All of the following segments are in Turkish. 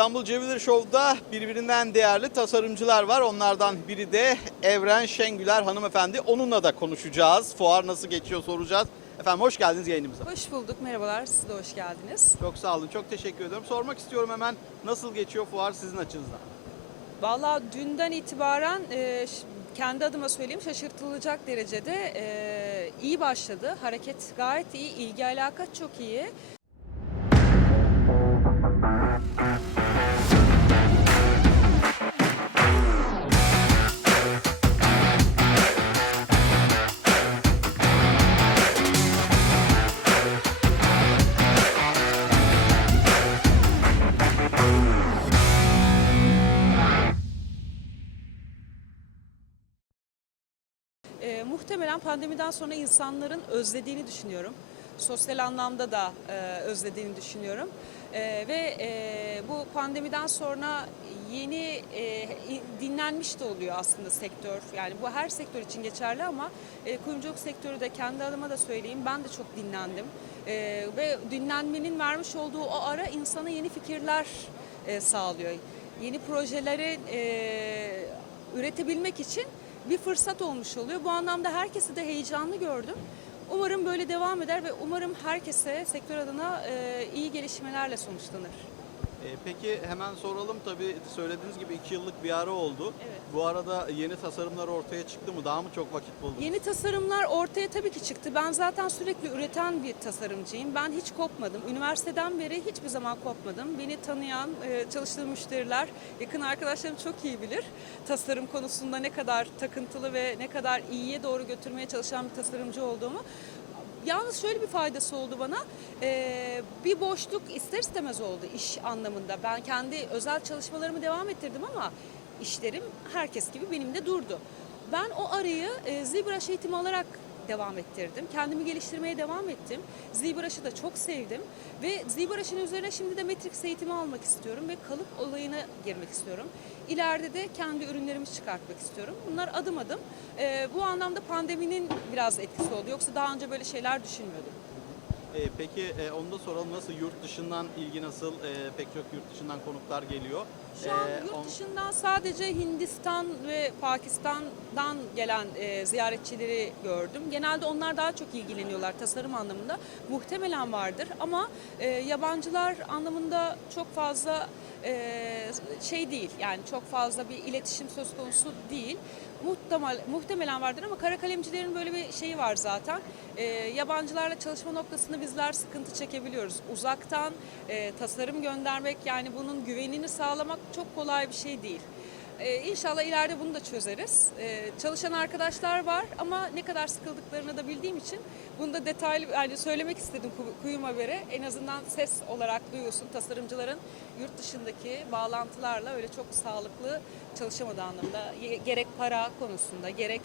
İstanbul Jeweler Show'da birbirinden değerli tasarımcılar var. Onlardan biri de Evren Şengüler hanımefendi. Onunla da konuşacağız. Fuar nasıl geçiyor soracağız. Efendim hoş geldiniz yayınımıza. Hoş bulduk, merhabalar. Siz de hoş geldiniz. Çok sağ olun, çok teşekkür ediyorum. Sormak istiyorum hemen nasıl geçiyor fuar sizin açınızdan? Vallahi dünden itibaren e, kendi adıma söyleyeyim şaşırtılacak derecede e, iyi başladı. Hareket gayet iyi, ilgi alaka çok iyi. E, muhtemelen pandemiden sonra insanların özlediğini düşünüyorum. Sosyal anlamda da e, özlediğini düşünüyorum. E, ve e, bu pandemiden sonra yeni e, dinlenmiş de oluyor aslında sektör. Yani bu her sektör için geçerli ama e, kuyumculuk sektörü de kendi adıma da söyleyeyim ben de çok dinlendim. E, ve dinlenmenin vermiş olduğu o ara insana yeni fikirler e, sağlıyor. Yeni projeleri e, üretebilmek için bir fırsat olmuş oluyor. Bu anlamda herkesi de heyecanlı gördüm. Umarım böyle devam eder ve umarım herkese sektör adına iyi gelişmelerle sonuçlanır. Ee, peki hemen soralım tabii söylediğiniz gibi iki yıllık bir ara oldu. Evet. Bu arada yeni tasarımlar ortaya çıktı mı? Daha mı çok vakit buldunuz? Yeni tasarımlar ortaya tabii ki çıktı. Ben zaten sürekli üreten bir tasarımcıyım. Ben hiç kopmadım. Üniversiteden beri hiçbir zaman kopmadım. Beni tanıyan, e, çalıştığım müşteriler, yakın arkadaşlarım çok iyi bilir. Tasarım konusunda ne kadar takıntılı ve ne kadar iyiye doğru götürmeye çalışan bir tasarımcı olduğumu. Yalnız şöyle bir faydası oldu bana. Ee, bir boşluk ister istemez oldu iş anlamında. Ben kendi özel çalışmalarımı devam ettirdim ama işlerim herkes gibi benim de durdu. Ben o arayı e, ZBrush eğitimi alarak devam ettirdim. Kendimi geliştirmeye devam ettim. ZBrush'ı da çok sevdim. Ve ZBrush'ın üzerine şimdi de Matrix eğitimi almak istiyorum ve kalıp olayına girmek istiyorum. İleride de kendi ürünlerimi çıkartmak istiyorum. Bunlar adım adım. Ee, bu anlamda pandeminin biraz etkisi oldu. Yoksa daha önce böyle şeyler düşünmüyordum. Ee, peki e, onu da soralım nasıl yurt dışından ilgi nasıl? Ee, pek çok yurt dışından konuklar geliyor. Şu an yurt on- dışından sadece Hindistan ve Pakistan'dan gelen e, ziyaretçileri gördüm. Genelde onlar daha çok ilgileniyorlar tasarım anlamında. Muhtemelen vardır ama e, yabancılar anlamında çok fazla e, şey değil. Yani çok fazla bir iletişim söz konusu değil. Muhtemel, muhtemelen vardır ama kara kalemcilerin böyle bir şeyi var zaten. E, yabancılarla çalışma noktasında bizler sıkıntı çekebiliyoruz. Uzaktan e, tasarım göndermek yani bunun güvenini sağlamak çok kolay bir şey değil. Ee, inşallah ileride bunu da çözeriz. Ee, çalışan arkadaşlar var ama ne kadar sıkıldıklarını da bildiğim için bunu da detaylı yani söylemek istedim Ku- Kuyum Haber'e. En azından ses olarak duyuyorsun tasarımcıların yurt dışındaki bağlantılarla öyle çok sağlıklı çalışamadığı anlamda. Gerek para konusunda gerek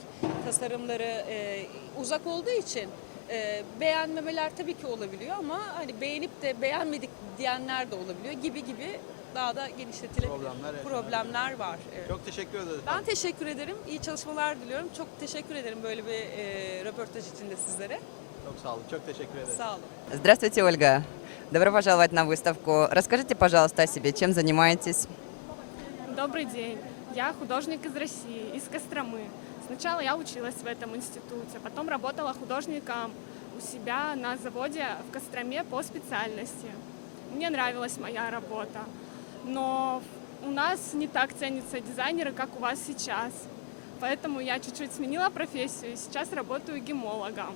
tasarımları e, uzak olduğu için e, beğenmemeler tabii ki olabiliyor ama hani beğenip de beğenmedik diyenler de olabiliyor gibi gibi daha da genişletilebilir Problemler, evet. problemler var. Evet. Çok teşekkür ederiz. Ben teşekkür ederim. İyi çalışmalar diliyorum. Çok teşekkür ederim böyle bir e, röportaj için de sizlere. Çok sağ olun. Çok teşekkür ederiz. Sağ olun. Здравствуйте, Ольга. Добро пожаловать на выставку. Расскажите, пожалуйста, о себе, чем занимаетесь? Добрый день. Я художник из России, из Костромы. Сначала я училась в этом институте, потом работала художником у себя на заводе в Костроме по специальности. Мне нравилась моя работа, но у нас не так ценятся дизайнеры, как у вас сейчас. Поэтому я чуть-чуть сменила профессию и сейчас работаю гемологом.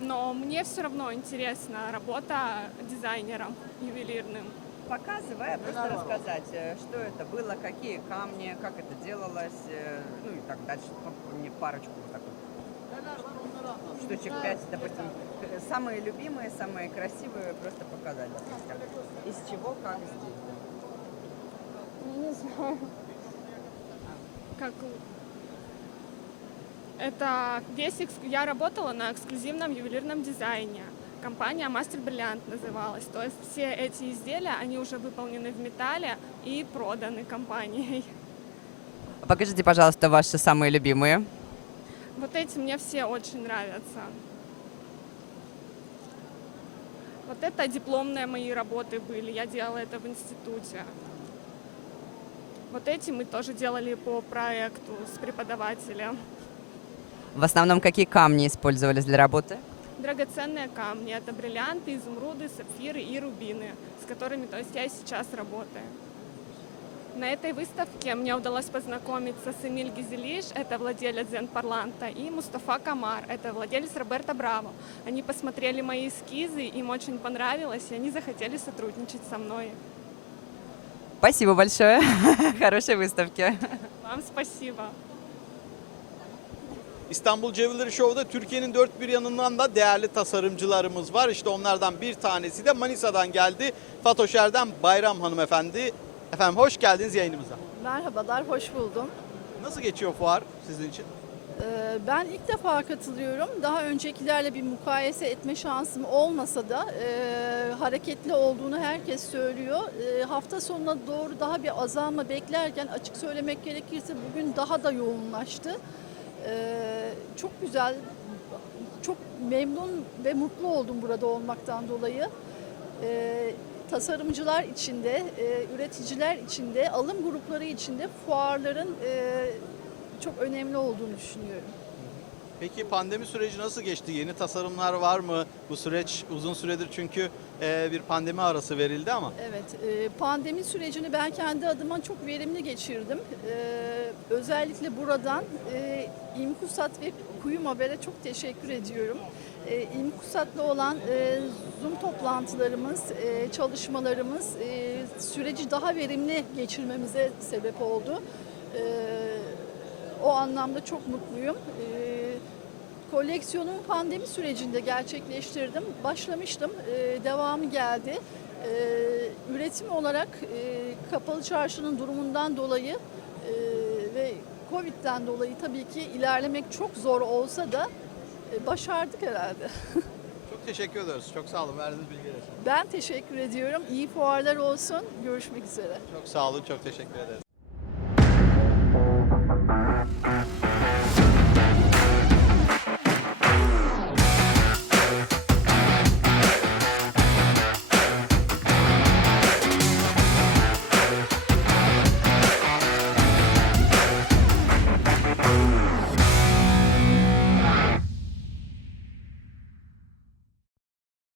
Но мне все равно интересна работа дизайнером ювелирным. Показывая, просто рассказать, э, что это было, какие камни, как это делалось, э, ну и так дальше. Мне парочку вот так вот. Штучек пять, допустим. Самые любимые, самые красивые просто показать. Из чего, как здесь. Как... Это весь экск- я работала на эксклюзивном ювелирном дизайне. Компания Мастер Бриллиант называлась. То есть все эти изделия, они уже выполнены в металле и проданы компанией. Покажите, пожалуйста, ваши самые любимые. Вот эти мне все очень нравятся. Вот это дипломные мои работы были. Я делала это в институте. Вот эти мы тоже делали по проекту с преподавателем. В основном какие камни использовались для работы? Драгоценные камни – это бриллианты, изумруды, сапфиры и рубины, с которыми то есть, я сейчас работаю. На этой выставке мне удалось познакомиться с Эмиль Гизелиш, это владелец Зенпарланта, и Мустафа Камар, это владелец Роберта Браво. Они посмотрели мои эскизы, им очень понравилось, и они захотели сотрудничать со мной. Спасибо большое. Хорошей выставки. Вам спасибо. İstanbul Jewelry Show'da Türkiye'nin dört bir yanından da değerli tasarımcılarımız var. İşte onlardan bir tanesi de Manisa'dan geldi. Fatoşer'den Bayram hanımefendi. Efendim hoş geldiniz yayınımıza. Merhabalar, hoş buldum. Nasıl geçiyor fuar sizin için? Ee, Ben ilk defa katılıyorum. Daha öncekilerle bir mukayese etme şansım olmasa da e, hareketli olduğunu herkes söylüyor. E, hafta sonuna doğru daha bir azalma beklerken açık söylemek gerekirse bugün daha da yoğunlaştı. E, çok güzel, çok memnun ve mutlu oldum burada olmaktan dolayı. E, tasarımcılar içinde, e, üreticiler içinde, alım grupları içinde fuarların e, çok önemli olduğunu düşünüyorum. Peki pandemi süreci nasıl geçti? Yeni tasarımlar var mı? Bu süreç uzun süredir çünkü e, bir pandemi arası verildi ama. Evet, e, pandemi sürecini ben kendi adıma çok verimli geçirdim. E, özellikle buradan e, İmkusat ve Kuyum Haber'e çok teşekkür ediyorum. E, İmkusat'la olan e, Zoom toplantılarımız, e, çalışmalarımız e, süreci daha verimli geçirmemize sebep oldu. E, o anlamda çok mutluyum. E, koleksiyonumu pandemi sürecinde gerçekleştirdim. Başlamıştım, e, devamı geldi. E, üretim olarak e, kapalı çarşının durumundan dolayı e, ve Covid'den dolayı tabii ki ilerlemek çok zor olsa da e, başardık herhalde. Çok teşekkür ediyoruz. Çok sağ olun verdiğiniz bilgiler için. Ben teşekkür ediyorum. İyi fuarlar olsun. Görüşmek üzere. Çok sağ olun. Çok teşekkür ederiz. Thank you.